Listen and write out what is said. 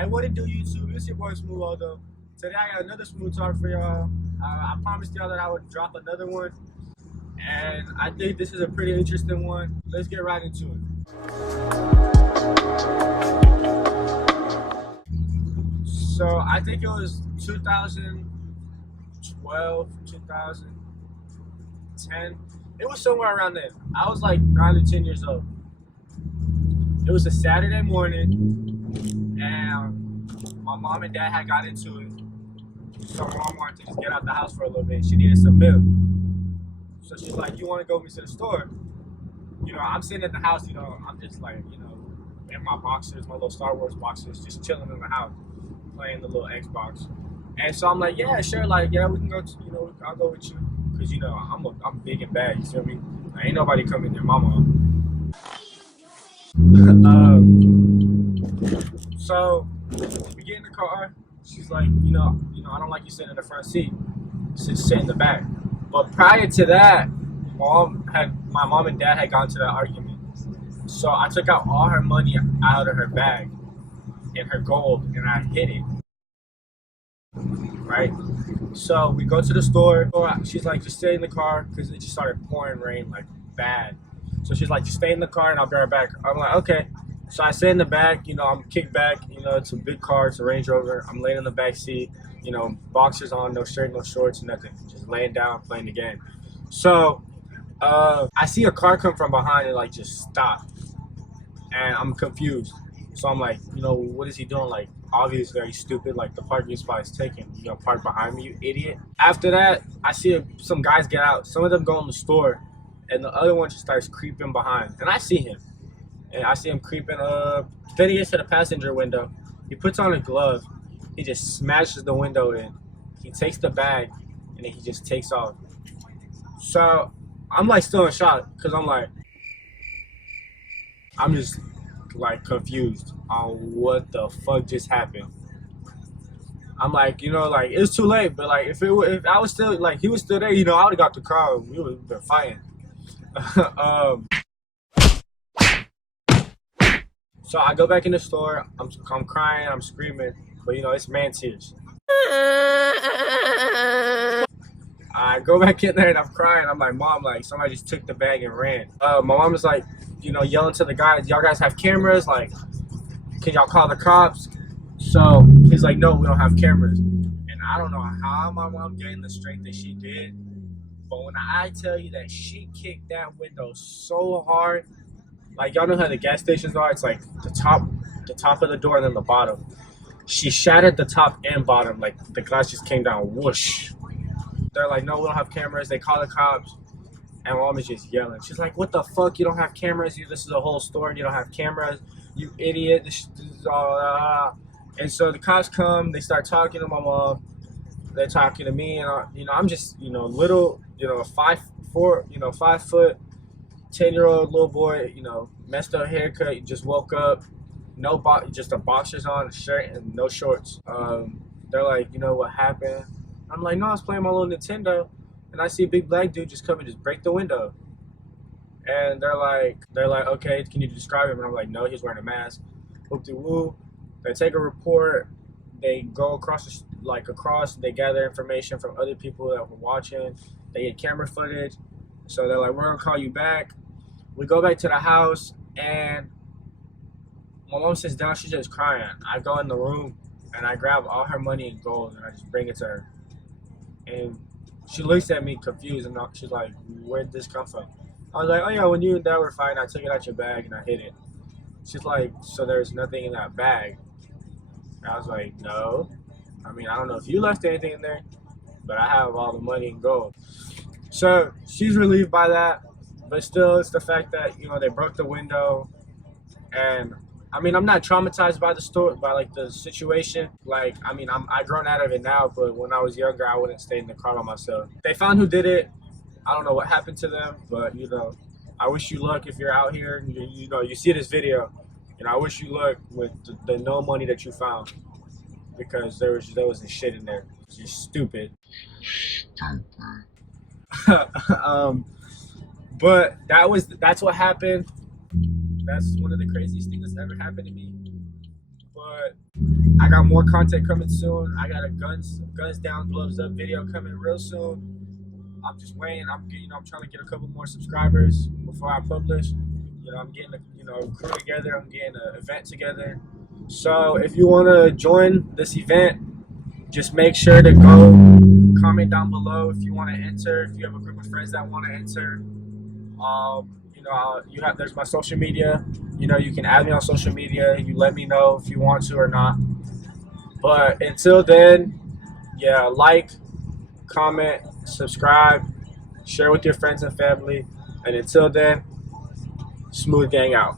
And what it do, YouTube? It's your boy Smooth Waldo. Today I got another smooth talk for y'all. I promised y'all that I would drop another one, and I think this is a pretty interesting one. Let's get right into it. So I think it was 2012, 2010. It was somewhere around there. I was like 9 or 10 years old. It was a Saturday morning, and my mom and dad had got into it. So my mom wanted to just get out the house for a little bit. She needed some milk. So she's like, you want to go with me to the store? You know, I'm sitting at the house, you know, I'm just like, you know, in my boxers, my little Star Wars boxers, just chilling in the house, playing the little Xbox. And so I'm like, yeah, sure, like, yeah, we can go to, you know, I'll go with you. Because, you know, I'm big and bad, you feel me? Like, ain't nobody coming near my mom. So we get in the car. She's like, you know, I don't like you sitting in the front seat. Just sit in the back. But prior to that, my mom and dad had gone to that argument. So I took out all her money out of her bag and her gold, and I hid it. Right? So we go to the store. She's like, just stay in the car, because it just started pouring rain like bad. So she's like, just stay in the car and I'll be right back. I'm like, okay. So I stay in the back, you know, I'm kicked back, you know, it's a big car, it's a Range Rover. I'm laying in the back seat, you know, boxers on, no shirt, no shorts, nothing. Just laying down, playing the game. So I see a car come from behind and like just stop. And I'm confused. So I'm like, you know, what is he doing? Like, obviously very stupid. Like, the parking spot is taken. You know, park behind me, you idiot. After that, I see some guys get out. Some of them go in the store, and the other one just starts creeping behind. And I see him. And I see him creeping up. Then he gets to the passenger window. He puts on a glove. He just smashes the window in. He takes the bag, and then he just takes off. So I'm like still in shock, because I'm just like confused on what the fuck just happened. I'm like, you know, like it's too late, but like if I was still like he was still there, you know, I would have got the car. We would have been fighting. So I go back in the store. I'm crying. I'm screaming, but you know, it's man tears. I go back in there and I'm crying. I'm like, Mom, like somebody just took the bag and ran. My mom is like, you know, yelling to the guys, y'all guys have cameras? Like, can y'all call the cops? So he's like, no, we don't have cameras. And I don't know how my mom gained the strength that she did, but when I tell you that she kicked that window so hard, like y'all know how the gas stations are, it's like the top of the door and then the bottom. She shattered the top and bottom, like the glass just came down, whoosh. They're like, no, we don't have cameras. They call the cops, and mom is just yelling. She's like, what the fuck? You don't have cameras? This is a whole store and you don't have cameras? You idiot. This is all. And so the cops come. They start talking to my mom. They're talking to me, and you know, I'm just, you know, little, you know, 5'4", you know, 5 foot, 10-year-old little boy, you know, messed up haircut. Just woke up, just a boxers on, a shirt, and no shorts. They're like, you know what happened? I'm like, no, I was playing my little Nintendo, and I see a big black dude just come and just break the window. And they're like, okay, can you describe him? And I'm like, no, he's wearing a mask. Whoop-de-woo. They take a report. They go across, they gather information from other people that were watching. They get camera footage. So they're like, we're gonna call you back. We go back to the house, and my mom sits down. She's just crying. I go in the room, and I grab all her money and gold, and I just bring it to her. And she looks at me confused, and she's like, where'd this come from? I was like, oh yeah, when you and dad were fighting, I took it out your bag and I hid it. She's like, so there's nothing in that bag? And I was like, no. I mean, I don't know if you left anything in there, but I have all the money and gold. So she's relieved by that, but still, it's the fact that, you know, they broke the window. And I mean, I'm not traumatized by the situation. Like, I mean, I grown out of it now, but when I was younger, I wouldn't stay in the car by myself. They found who did it. I don't know what happened to them, but you know, I wish you luck if you're out here. You know, you see this video, and I wish you luck with the no money that you found, because there was shit in there. It's just stupid. But that's what happened. That's one of the craziest things that's ever happened to me. But I got more content coming soon. I got a guns down, gloves up video coming real soon. I'm just waiting. I'm trying to get a couple more subscribers before I publish. I'm getting a crew together. I'm getting an event together. So if you want to join this event, just make sure to go comment down below if you want to enter. If you have a group of friends that want to enter, there's my social media. You can add me on social media. You let me know if you want to or not. But until then, yeah, like, comment, subscribe, share with your friends and family. And until then, Smooth Gang out.